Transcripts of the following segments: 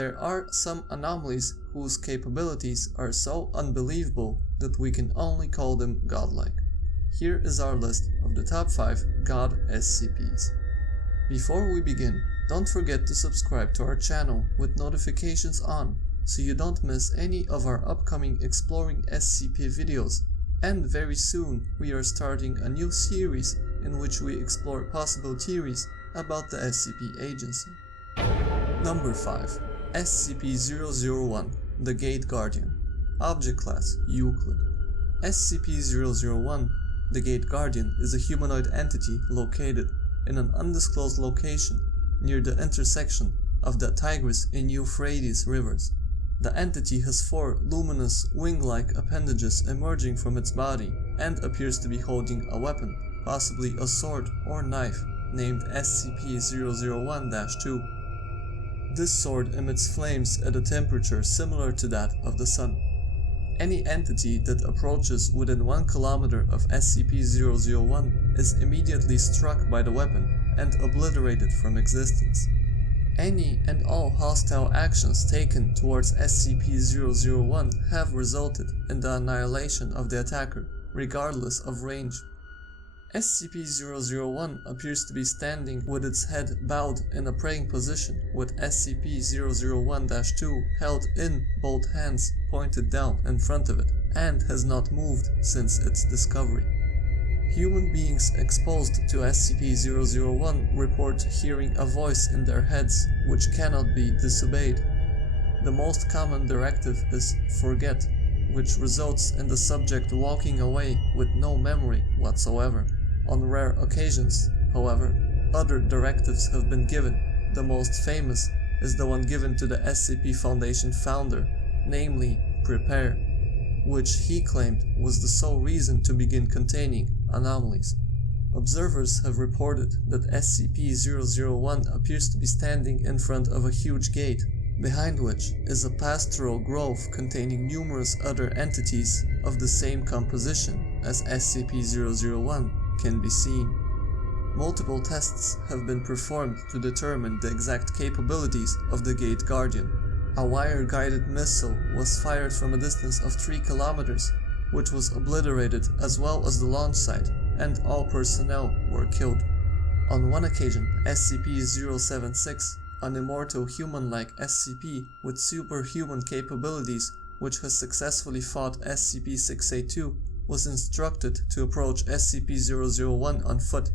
There are some anomalies whose capabilities are so unbelievable that we can only call them godlike. Here is our list of the top 5 God SCPs. Before we begin, don't forget to subscribe to our channel with notifications on so you don't miss any of our upcoming Exploring SCP videos, and very soon we are starting a new series in which we explore possible theories about the SCP agency. Number 5. SCP-001, the Gate Guardian. Object Class Euclid. SCP-001, the Gate Guardian, is a humanoid entity located in an undisclosed location near the intersection of the Tigris and Euphrates rivers. The entity has 4 luminous wing-like appendages emerging from its body and appears to be holding a weapon, possibly a sword or knife, named SCP-001-2. This sword emits flames at a temperature similar to that of the sun. Any entity that approaches within 1 kilometer of SCP-001 is immediately struck by the weapon and obliterated from existence. Any and all hostile actions taken towards SCP-001 have resulted in the annihilation of the attacker, regardless of range. SCP-001 appears to be standing with its head bowed in a praying position, with SCP-001-2 held in both hands pointed down in front of it, and has not moved since its discovery. Human beings exposed to SCP-001 report hearing a voice in their heads which cannot be disobeyed. The most common directive is "forget", which results in the subject walking away with no memory whatsoever. On rare occasions, however, other directives have been given. The most famous is the one given to the SCP Foundation founder, namely, prepare, which he claimed was the sole reason to begin containing anomalies. Observers have reported that SCP-001 appears to be standing in front of a huge gate, behind which is a pastoral grove containing numerous other entities of the same composition as SCP-001 can be seen. Multiple tests have been performed to determine the exact capabilities of the Gate Guardian. A wire-guided missile was fired from a distance of 3 kilometers, which was obliterated as well as the launch site, and all personnel were killed. On one occasion, SCP-076, an immortal human-like SCP with superhuman capabilities which has successfully fought SCP-682, was instructed to approach SCP-001 on foot,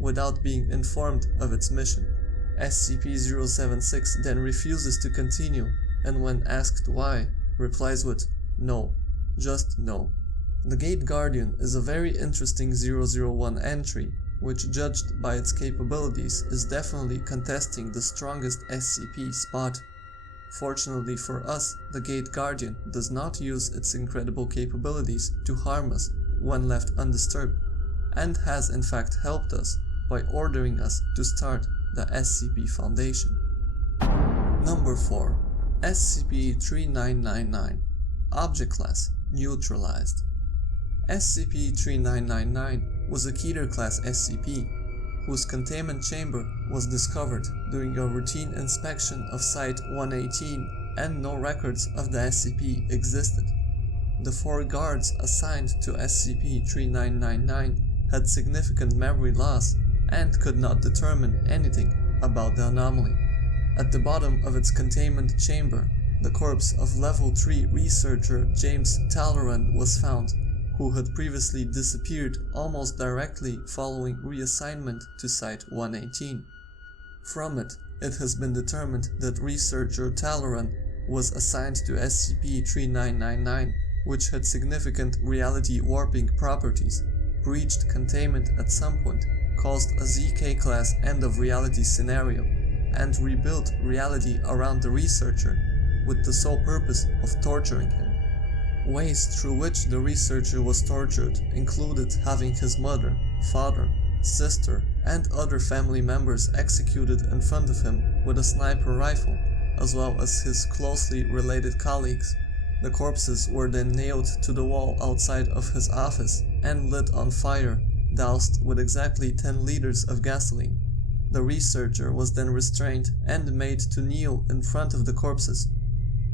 without being informed of its mission. SCP-076 then refuses to continue, and when asked why, replies with "No, just no." The Gate Guardian is a very interesting 001 entry, which judged by its capabilities is definitely contesting the strongest SCP spot. Fortunately for us, the Gate Guardian does not use its incredible capabilities to harm us when left undisturbed, and has in fact helped us by ordering us to start the SCP Foundation. Number 4. SCP-3999. Object Class Neutralised. SCP-3999 was a Keter class SCP, whose containment chamber was discovered during a routine inspection of Site-118, and no records of the SCP existed. The 4 guards assigned to SCP-3999 had significant memory loss and could not determine anything about the anomaly. At the bottom of its containment chamber, the corpse of Level 3 researcher James Talleyrand was found, who had previously disappeared almost directly following reassignment to Site-118. From it, it has been determined that researcher Talleyrand was assigned to SCP-3999, which had significant reality warping properties, breached containment at some point, caused a ZK-class end-of-reality scenario, and rebuilt reality around the researcher with the sole purpose of torturing him. Ways through which the researcher was tortured included having his mother, father, sister, and other family members executed in front of him with a sniper rifle, as well as his closely related colleagues. The corpses were then nailed to the wall outside of his office and lit on fire, doused with exactly 10 liters of gasoline. The researcher was then restrained and made to kneel in front of the corpses.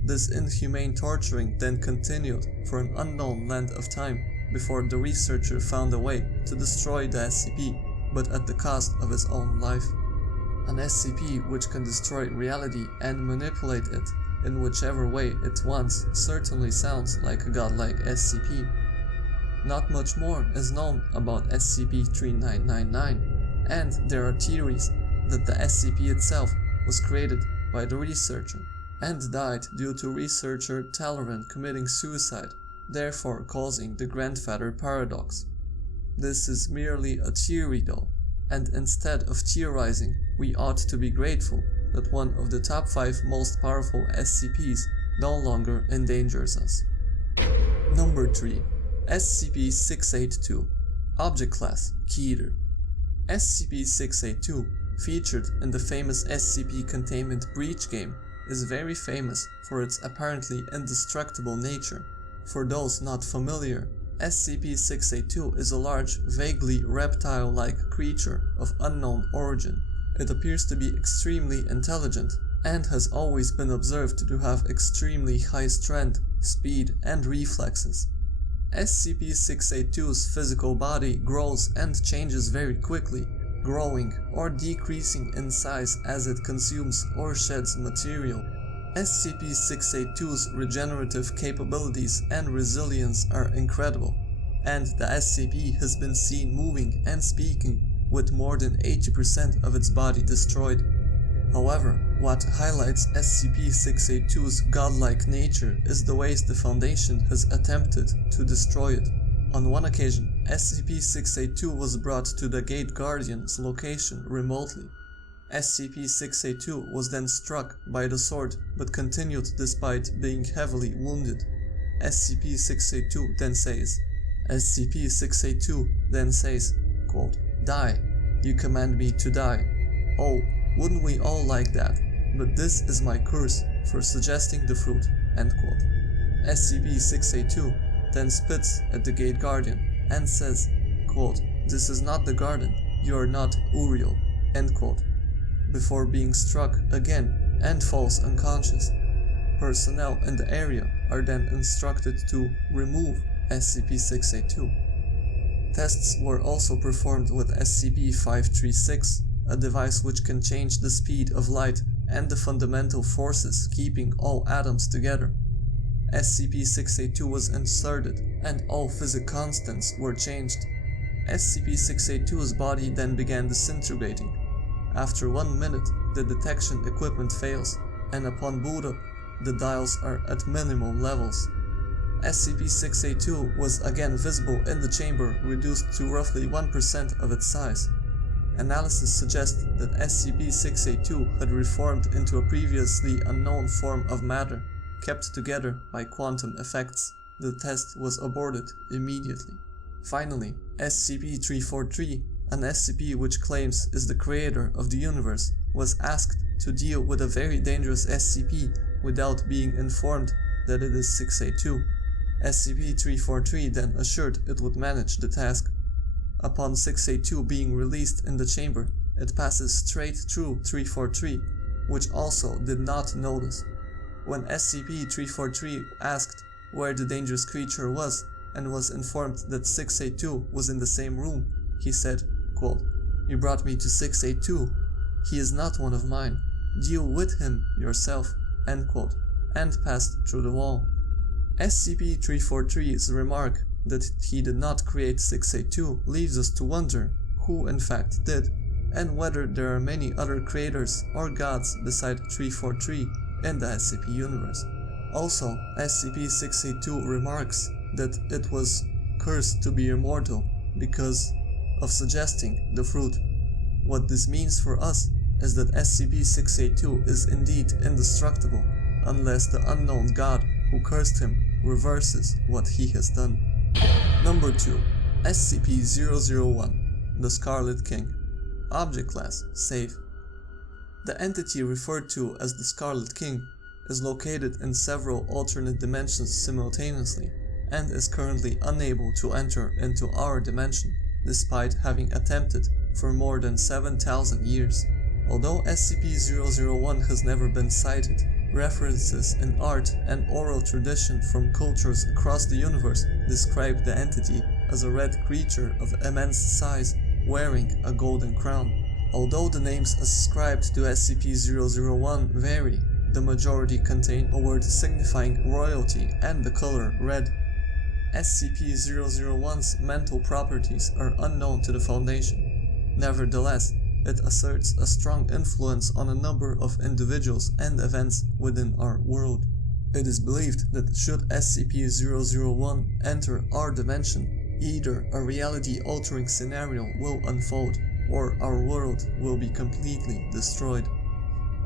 This inhumane torturing then continued for an unknown length of time before the researcher found a way to destroy the SCP, but at the cost of his own life. An SCP which can destroy reality and manipulate it in whichever way it wants certainly sounds like a godlike SCP. Not much more is known about SCP-3999, and there are theories that the SCP itself was created by the researcher and died due to researcher Talleyrand committing suicide, therefore causing the grandfather paradox. This is merely a theory though, and instead of theorizing, we ought to be grateful that one of the top 5 most powerful SCPs no longer endangers us. Number 3. SCP-682. Object Class Keter. SCP-682, featured in the famous SCP Containment Breach game, is very famous for its apparently indestructible nature. For those not familiar, SCP-682 is a large, vaguely reptile-like creature of unknown origin. It appears to be extremely intelligent and has always been observed to have extremely high strength, speed, and reflexes. SCP-682's physical body grows and changes very quickly, growing or decreasing in size as it consumes or sheds material. SCP-682's regenerative capabilities and resilience are incredible, and the SCP has been seen moving and speaking with more than 80% of its body destroyed. However, what highlights SCP-682's godlike nature is the ways the Foundation has attempted to destroy it. On one occasion, SCP-682 was brought to the Gate Guardian's location remotely. SCP-682 was then struck by the sword but continued despite being heavily wounded. SCP-682 then says, quote, "Die. You command me to die. Oh, wouldn't we all like that? But this is my curse for suggesting the fruit." End quote. SCP-682 then spits at the Gate Guardian and says, quote, "This is not the garden. You are not Uriel." End quote. Before being struck again and falls unconscious. Personnel in the area are then instructed to remove SCP-682. Tests were also performed with SCP-536, a device which can change the speed of light and the fundamental forces keeping all atoms together. SCP-682 was inserted and all physics constants were changed. SCP-682's body then began disintegrating. After 1 minute, the detection equipment fails, and upon boot up, the dials are at minimum levels. SCP-682 was again visible in the chamber, reduced to roughly 1% of its size. Analysis suggests that SCP-682 had reformed into a previously unknown form of matter, kept together by quantum effects. The test was aborted immediately. Finally, SCP-343, an SCP which claims is the creator of the universe, was asked to deal with a very dangerous SCP without being informed that it is 682. SCP-343 then assured it would manage the task. Upon 682 being released in the chamber, it passes straight through 343, which also did not notice. When SCP-343 asked where the dangerous creature was and was informed that 682 was in the same room, he said, quote, "You brought me to 682. He is not one of mine. Deal with him yourself," end quote, and passed through the wall. SCP-343's remark that he did not create 682 leaves us to wonder who in fact did, and whether there are many other creators or gods beside 343 in the SCP universe. Also, SCP-682 remarks that it was cursed to be immortal because of suggesting the fruit. What this means for us is that SCP-682 is indeed indestructible, unless the unknown god who cursed him reverses what he has done. Number 2. SCP-001, the Scarlet King. Object Class Safe. The entity referred to as the Scarlet King is located in several alternate dimensions simultaneously, and is currently unable to enter into our dimension, despite having attempted for more than 7,000 years. Although SCP-001 has never been cited, references in art and oral tradition from cultures across the universe describe the entity as a red creature of immense size wearing a golden crown. Although the names ascribed to SCP-001 vary, the majority contain a word signifying royalty and the color red. SCP-001's mental properties are unknown to the Foundation. Nevertheless, it asserts a strong influence on a number of individuals and events within our world. It is believed that should SCP-001 enter our dimension, either a reality-altering scenario will unfold, or our world will be completely destroyed.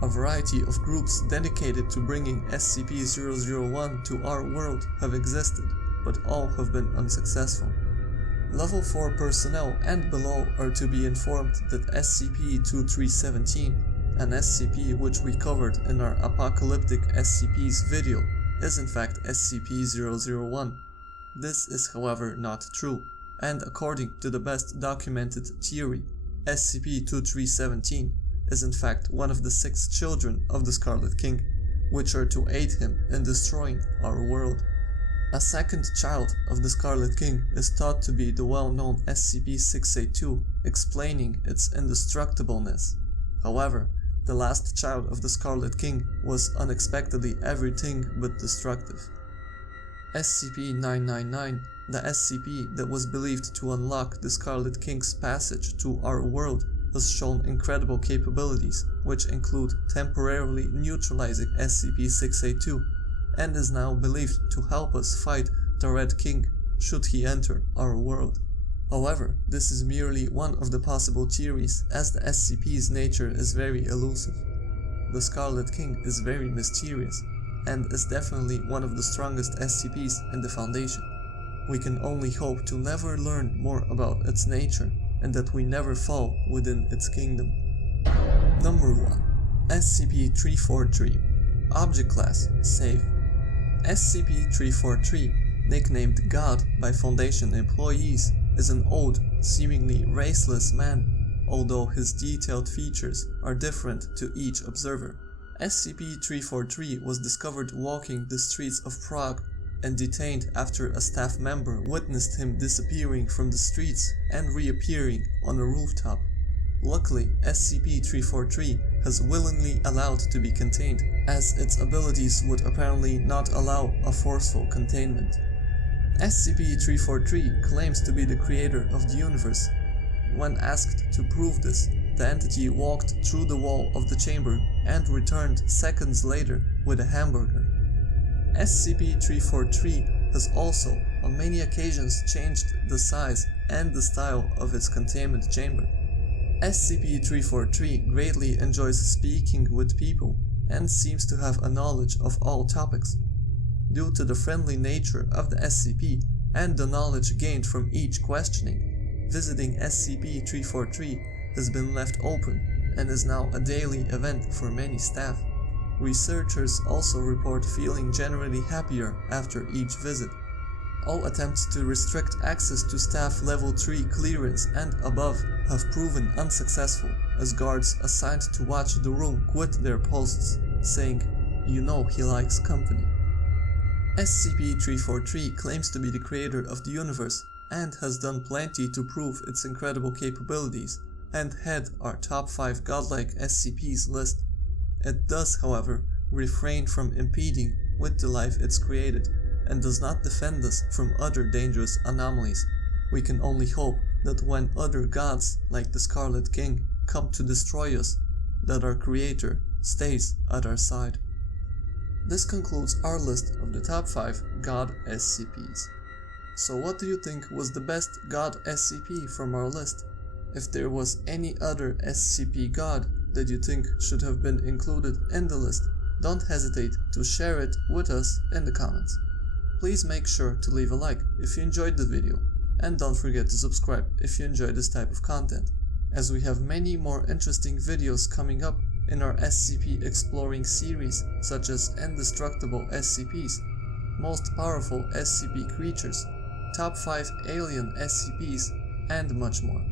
A variety of groups dedicated to bringing SCP-001 to our world have existed, but all have been unsuccessful. Level 4 personnel and below are to be informed that SCP-2317, an SCP which we covered in our Apocalyptic SCPs video, is in fact SCP-001. This is however not true, and according to the best documented theory, SCP-2317 is in fact one of the 6 children of the Scarlet King, which are to aid him in destroying our world. A second child of the Scarlet King is thought to be the well-known SCP-682, explaining its indestructibleness. However, the last child of the Scarlet King was unexpectedly everything but destructive. SCP-999, the SCP that was believed to unlock the Scarlet King's passage to our world, has shown incredible capabilities, which include temporarily neutralizing SCP-682, and is now believed to help us fight the Red King should he enter our world. However, this is merely one of the possible theories, as the SCP's nature is very elusive. The Scarlet King is very mysterious, and is definitely one of the strongest SCPs in the Foundation. We can only hope to never learn more about its nature, and that we never fall within its kingdom. Number 1. SCP-343. Object Class Safe. SCP-343, nicknamed God by Foundation employees, is an old, seemingly raceless man, although his detailed features are different to each observer. SCP-343 was discovered walking the streets of Prague and detained after a staff member witnessed him disappearing from the streets and reappearing on a rooftop. Luckily, SCP-343 has willingly allowed to be contained, as its abilities would apparently not allow a forceful containment. SCP-343 claims to be the creator of the universe. When asked to prove this, the entity walked through the wall of the chamber and returned seconds later with a hamburger. SCP-343 has also, on many occasions, changed the size and the style of its containment chamber. SCP-343 greatly enjoys speaking with people and seems to have a knowledge of all topics. Due to the friendly nature of the SCP and the knowledge gained from each questioning, visiting SCP-343 has been left open and is now a daily event for many staff. Researchers also report feeling generally happier after each visit. All attempts to restrict access to staff level 3 clearance and above have proven unsuccessful, as guards assigned to watch the room quit their posts, saying, "You know he likes company." SCP-343 claims to be the creator of the universe and has done plenty to prove its incredible capabilities and head our top 5 godlike SCPs list. It does, however, refrain from impeding with the life it's created and does not defend us from other dangerous anomalies. We can only hope that when other gods, like the Scarlet King, come to destroy us, that our creator stays at our side. This concludes our list of the top 5 God SCPs. So what do you think was the best God SCP from our list? If there was any other SCP God that you think should have been included in the list, don't hesitate to share it with us in the comments. Please make sure to leave a like if you enjoyed the video, and don't forget to subscribe if you enjoy this type of content, as we have many more interesting videos coming up in our SCP exploring series, such as Indestructible SCPs, Most Powerful SCP Creatures, Top 5 Alien SCPs, and much more.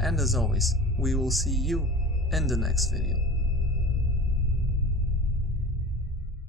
and as always, we will see you in the next video.